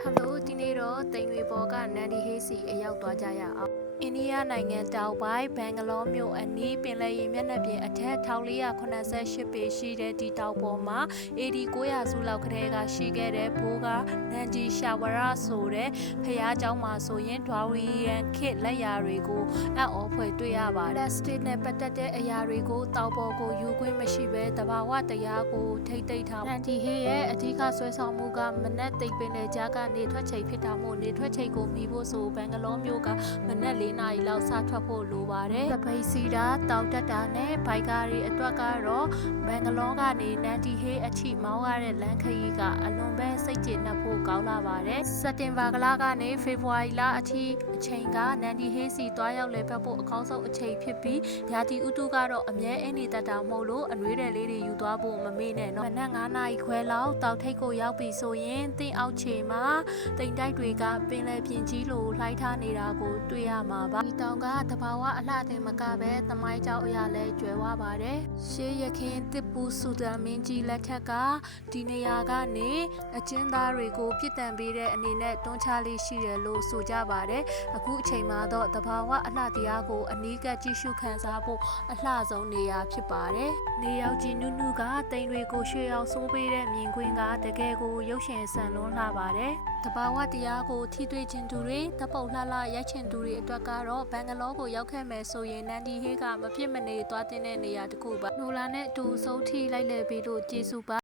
ဟယ်လိုဒီနေ့တော့တိမ်တွေပေါ်ကနန်ဒီဟေးစီအရောက်သွားကြရအောင်အိန္ဒိယနိုင်ငံတောင်ပိုင်းဘန်ဂလောမြို့အနီးပင်လယ်ရေမျက်နှာပြင်အထက်1488ပေရှိတဲ့ဒီတောင်ပေါ်မှာ AD 900စုလောက်ကလေးကရှိခဲ့တဲ့ဘိုးကနန်ဂျီရှာဝရဆိုတဲ့ဖျားเจ้าမှာဆိုရင်ဒွါရီယန်ခစ်လက်ရာတွေကိုအံ့ဩဖွယ်တွေ့ရပါတယ်စတစ်နဲ့ပတ်သက်တဲ့အရာတွေကိုတောင်ပေါ်ကိုယူခွင့်မရှိဘဲတဘာဝတရားကိုထိတ်သိမ်းထားနန်ဒီဟေးရဲ့အဓိကဆွဲဆောင်မှုကမနက်သိပ်ပင်တဲ့ကြားကနေထွက်ချိန်ဖြစ်တာမို့နေထွက်ချိန်ကိုမီဖို့ဆိုဘန်ဂလောမြို့ကမနက်4နာရီလောက်စထွက်ဖို့လိုပါတယ်။တပိတ်စီတာတောက်တက်တာနဲ့ဘိုက်ကားတွေအတွက်ကတော့ဘန်ဂလောကနေနန်ဒီဟေးအထိမောင်းရတဲ့လမ်းခရီးကအလွန်ပဲစိတ်ကျေနပ်ဖို့ကောင်းလာပါတယ်။စက်တင်ဘာလကနေဖေဖော်ဝါရီလအထိအချိန်ကနန်ဒီဟေးစီတွားရောက်လည်ပတ်ဖို့အကောင်းဆုံးအချိန်ဖြစ်ပြီးရာသီဥတုကတော့အမြဲအင်းနေတတ်တာမဟုတ်လို့အနှွေးတယ်လေးတွေယူသွားဖို့မမေ့နဲ့နော်။မနက်9နာရီခွဲလောက်တောက်ထိပ်ကိုရောက်ပြီဆိုရင်တင်းအောက်ခြေမှာတိမ်တိုက်တွေကပင်လယ်ပြင်ကြီးလိုလှိုင်းထားနေတာကိုတွေ့ရမှာပါဒီတောင်ကတဘာဝအလှတင်မကပဲသမိုင်းကြောင်းအရာလဲကျွယ်ဝပါတယ်ရှေးရခင်တစ်ပူဆူဒန်မင်းကြီးလက်ထက်ကဒီနေရာကနေအကျဉ်းသားတွေကိုပြစ်ဒဏ်ပေးတဲ့အနေနဲ့တွန်းချလေးရှိတယ်လို့ဆိုကြပါတယ်အခုအချိန်မှာတော့တဘာဝအလှတရားကိုအနီးကပ်ကြည့်ရှုခံစားဖို့အလှဆုံးနေရာဖြစ်ပါတယ်နေရောက်ကြည့်နုနုကတိမ်တွေကိုရွှေအောင်ဆိုးပေးတဲ့မြင်ကွင်းကတကယ်ကိုရုပ်ရှင်ဆန်လွန်းလာပါတယ်တဘာဝတရားကိုထိတွေ့ခြင်းသူတွေတပုတ်လှလှရိုက်ချင်သူတွေအတွက်ကတော့ဘန်ဂလောကိုရောက်ခဲ့မယ်ဆိုရင်နန်ဒီဟေးကမဖြစ်မနေသွားတဲ့နေရာတစ်ခုပါနိုလာနဲ့အတူဆုံးထိလိုက်လည်ပြီးလို့ကျေးဇူးပါ